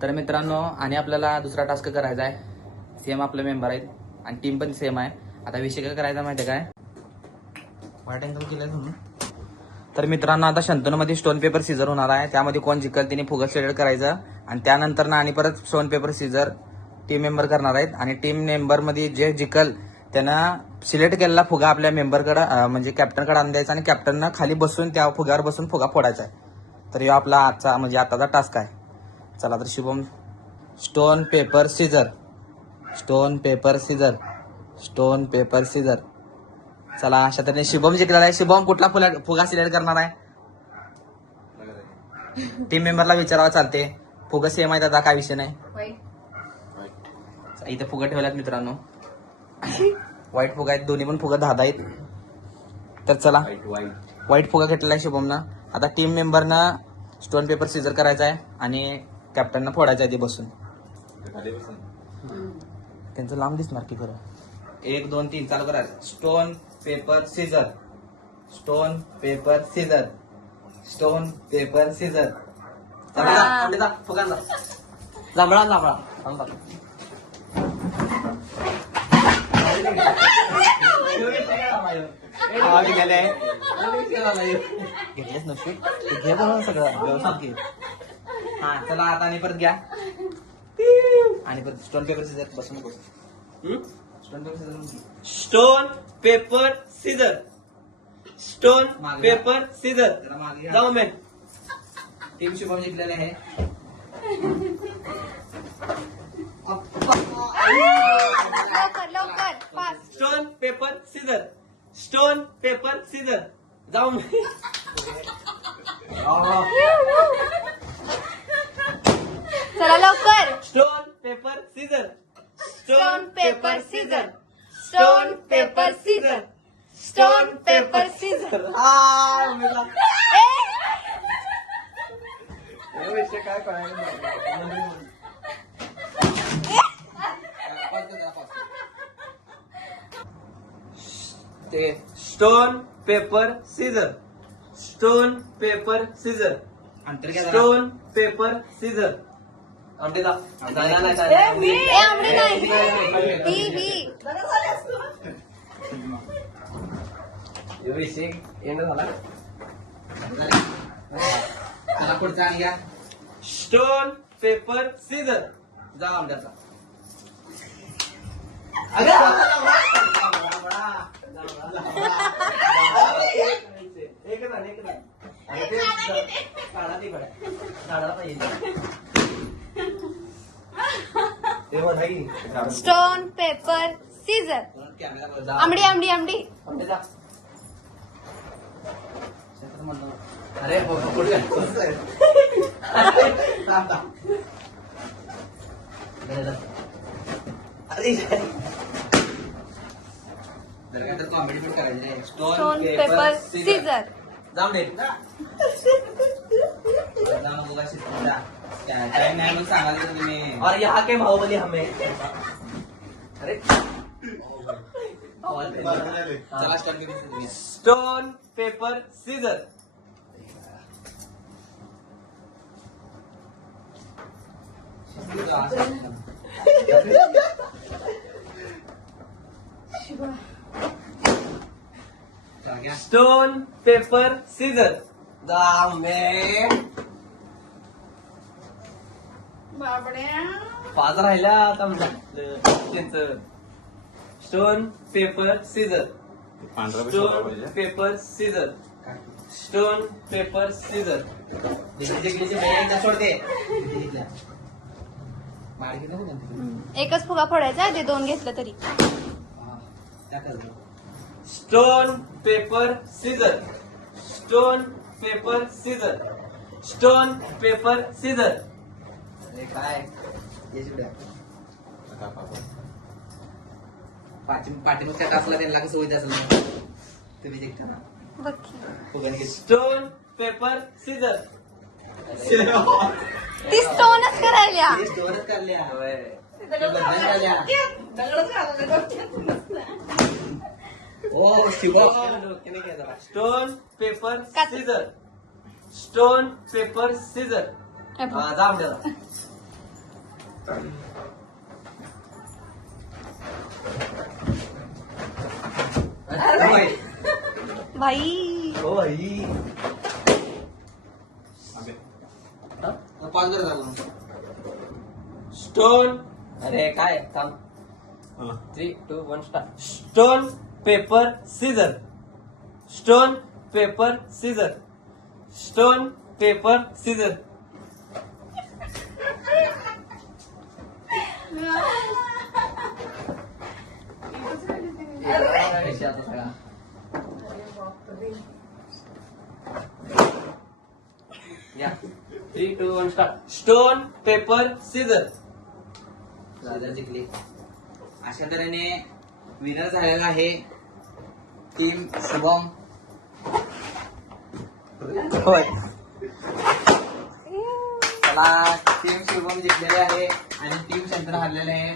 तर मित्रांनो आणि आपल्याला दुसरा टास्क करायचा आहे. सेम आपले मेंबर आहेत आणि टीम पण सेम आहे. आता विषय काय करायचा माहिती आहे काय, वाईट अँगल केलाय तुम्ही. तर मित्रांनो आता शंतनूमध्ये स्टोन पेपर सीझर होणार आहे. त्यामध्ये कोण जिंकल तिने फुगा सिलेक्ट करायचा आणि त्यानंतर ना आणि परत stone paper Caesar team member करणार आहेत आणि टीम मेंबर मध्ये जे जिंकल त्यांना सिलेक्ट केलेला फुगा आपल्या मेंबरकडे म्हणजे कॅप्टनकडे आणून द्यायचा आणि कॅप्टननं खाली बसून त्या फुग्यावर बसून फुगा फोडायचा आहे. तर हे आपला आजचा म्हणजे आताचा टास्क आहे. चला तर Shubham stone paper scissor, stone paper scissor, stone paper Caesar. चला अशा तऱ्हेने शुभम जिंकलेला आहे. शुभम कुठला फुगा सिलेक्ट करणार आहे? टीम मेंबरला विचारावं चालते. फुगा सेम आहे आता काय विषय नाही. इथे फुगा ठेवल्यात मित्रांनो. व्हाईट फुगा आहेत, दोन्ही पण फुगा 10 आहेत. तर चला व्हाईट फुगा घेतलेला आहे शुभमनं. आता टीम मेंबरनं स्टोन पेपर सीझर करायचा आहे आणि कॅप्टननं फोडायचं आहे ते बसून. त्यांचं लांब दिसणार की खरं. 1 2 3 चालू करा. Stone paper scissor, stone paper scissor, stone paper Caesar. फुगा जांभळा जांभळा घेतलेच नसते घे बघा सगळं व्यवस्थित घे. हा चला आता आणि परत घ्या आणि परत स्टोन पेपर सीझर बसून नको. Stone paper scissor, stone paper scissor, stone paper scissor. जाऊ मॅन. टीम शुभम जिंकलेले आहे. Stone paper scissor, stone paper scissor. जाऊ मॅन. चला लवकर. Stone paper scissor, stone paper scissor, stone paper scissor, stone paper scissor. विषय काय कळायला stone paper scissor, stone paper scissor, stone paper scissor. आमडे नाही विषय एंड झाला. पुढचा आणि घ्या. Stone paper scissor. जा आंब्याचा. Stone paper scissor. आमडी आमडी आमडी. अरे कॉमेडी पण करायचे. Stone paper scissor. जाऊ दे काय नाही म्हणून सांगाल तुम्ही. और यहाँ के बाहुबली हमें. अरे चला stone paper scissor. Stone paper Caesar. पाच राहिल्या आता त्यांचं. Stone paper scissor, stone paper scissor, stone paper Caesar. सोडते. एकच फुगा फोडायचा, ते 2 घेतलं तरी. Stone paper scissor, stone paper scissor, stone paper Caesar. काय पाठीमागच्या टासला त्यांना कसं होईत असेल तुम्ही जिंकता ना. बघ की. Stone paper Caesar. ती स्टोनच करायला. स्टोनच काढल्या. ओ शिवा स्टोन पेपर काच. सीझर स्टोन पेपर सीझर जा म्हणजे भाई हो ही पाच झालं स्टोन अरे काय थांब 3, 2, 1 start stone paper scissor stone paper scissor stone paper Caesar या 3, 2, 1 स्टार्ट स्टोन पेपर सीझर राजा जिंकली अशा तऱ्हेने विनर झालेला आहे टीम शुभम होय त्याला टीम शुभम जिंकलेले आहे आणि टीम चंद्र हरलेले आहे